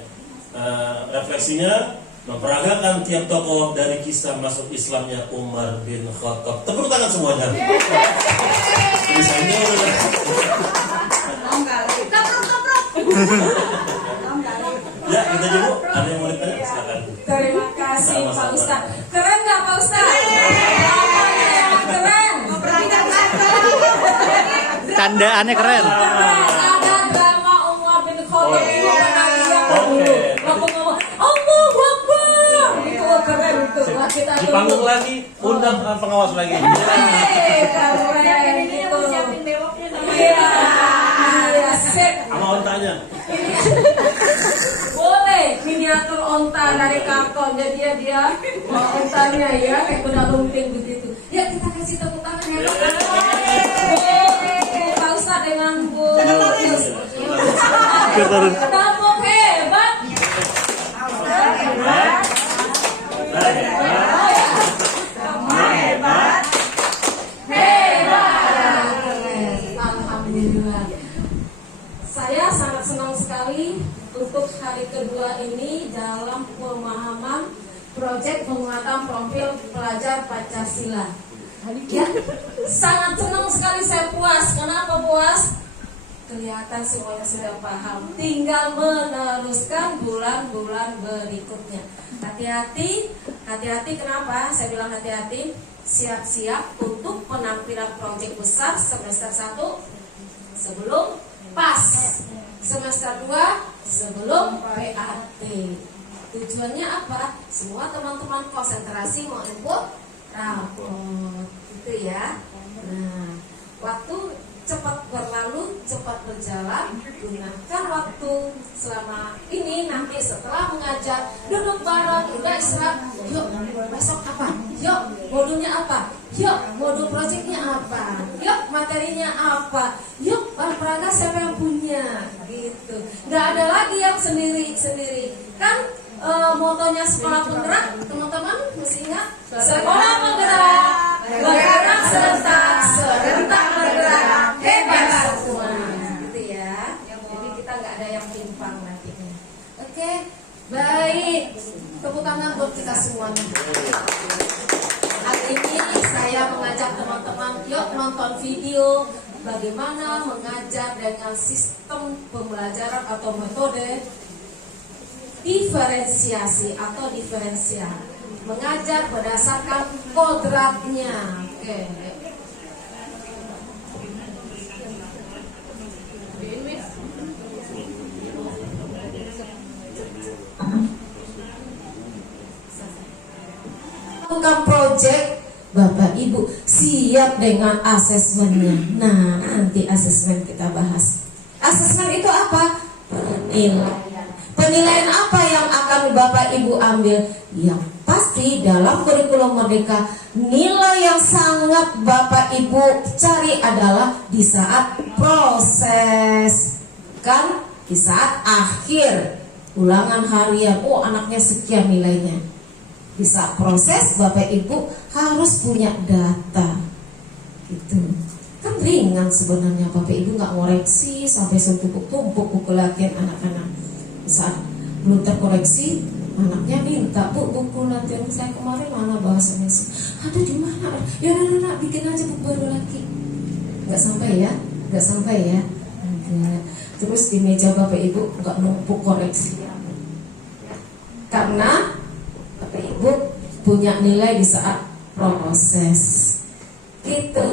Refleksinya, memperagakan tiap tokoh dari kisah masuk Islamnya Umar bin Khattab. Tepuk tangan semuanya. Misalnya ya, kita jemput. Ada yang mau ditanya? Silakan. Terima kasih Pak Ustadz. Keren nggak Pak Ustadz? Keren. Candaannya keren. Ada drama Umar bin Khattab itu penampilan dulu. Waktu ngomong Allahu Akbar, itu keren itu. Wah, kita di panggung lagi, undang pengawas lagi. Keren itu. Siapin bewoknya sama Iya, sip. Sama ontanya. Boleh miniatur onta dari karton, jadi dia ontanya ya kayak kuda lumping begitu. Ya, kita kasih tepuk tangan ya. Pak Ustadz dengan Bu Yus. Tepuk hebat. Alhamdulillah. Saya sangat senang sekali untuk hari kedua ini dalam pemahaman proyek penguatan profil pelajar Pancasila. Ya, sangat senang sekali, saya puas. Kenapa puas? Kelihatan semuanya sudah paham. Tinggal meneruskan bulan-bulan berikutnya. Hati-hati, hati-hati. Kenapa? Saya bilang hati-hati. Siap-siap untuk penampilan proyek besar semester 1 sebelum PAS, semester 2 sebelum PAT. Tujuannya apa? Semua teman-teman konsentrasi mau input rapot gitu ya. Nah, waktu cepat berlalu, cepat berjalan. Gunakan waktu selama ini, nanti setelah mengajar duduk bareng, udah istirahat. Yuk besok apa? Yuk modulnya apa? Yuk modul proyeknya apa? Yuk materinya apa? Yuk olahraga siapa yang punya? Gitu. Nggak ada lagi yang sendiri-sendiri. Kan motonya sekolah penggerak, teman-teman mesti ingat. Sekolah penggerak, bergerak serentak, serentak bergerak, hebat semua. Gitu ya. Jadi kita nggak ada yang timpang nantinya. Oke, baik. Tepuk tangan buat kita semuanya. Hari ini saya mengajak teman-teman, yuk nonton video bagaimana mengajar dengan sistem pembelajaran atau metode diferensiasi atau diferensial, mengajar berdasarkan kodratnya. Oke. Lakukan project, Bapak Ibu siap dengan asesmennya. Nah, nanti asesmen kita bahas. Asesmen itu apa? Penilaian. Penilaian apa yang akan Bapak Ibu ambil? Yang pasti dalam kurikulum Merdeka, nilai yang sangat Bapak Ibu cari adalah di saat proses, kan? Di saat akhir ulangan harian, oh anaknya sekian nilainya. Di saat proses Bapak Ibu harus punya data, gitu. Kan ringan sebenarnya, Bapak Ibu nggak ngoreksi sampai setumpuk-tumpuk buku latihan anak-anak. Saat belum terkoreksi, anaknya minta, Bu, buku latihan saya kemarin mana bahasanya sih? Aduh di mana? Ya udah, bikin aja buku baru lagi. Nggak sampai ya, nggak sampai ya. Enggak. Terus di meja Bapak Ibu nggak numpuk koreksi. Karena Bapak Ibu punya nilai di saat proses. Gitu.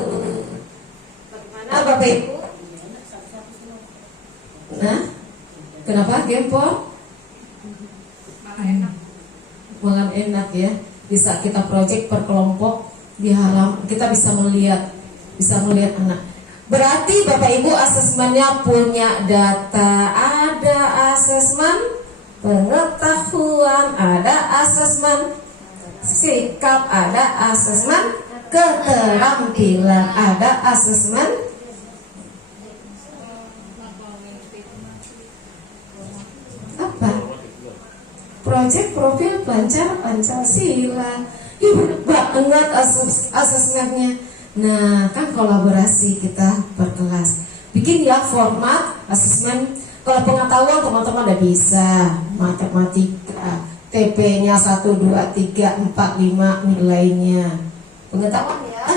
Bagaimana Bapak Ibu? Nah, kenapa gempor? Malah enak ya. Bisa kita project per kelompok di halaman, kita bisa melihat anak. Berarti Bapak Ibu asesmennya punya data, ada asesmen pengetahuan, ada asesmen sikap, ada asesmen keterampilan, ada asesmen apa? Project profil pelajar Pancasila. Ya banget asesmennya. Nah, kan kolaborasi kita per kelas. Bikin ya format asesmen. Kalau pengetahuan teman-teman udah bisa. Matematika, TP-nya 1, 2, 3, 4, 5 nilainya. Pengetahuan ya.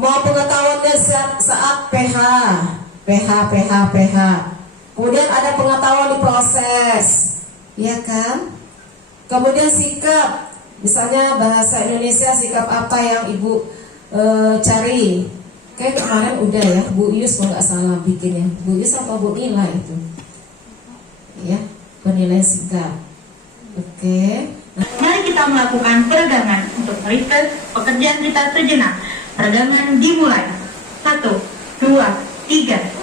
Mau pengetahuannya saat PH. Kemudian ada pengetahuan di proses. Ya kan? Kemudian sikap. Misalnya bahasa Indonesia sikap apa yang Ibu cari. Kayak kemarin udah ya, Bu Yus kalau nggak salah bikinnya. Bu Yus apa Bu Nila itu? Ya, penilaian sikap. Oke. Mari kita melakukan peregangan untuk riset pekerjaan kita sejenak. Peregangan dimulai. 1, 2, 3.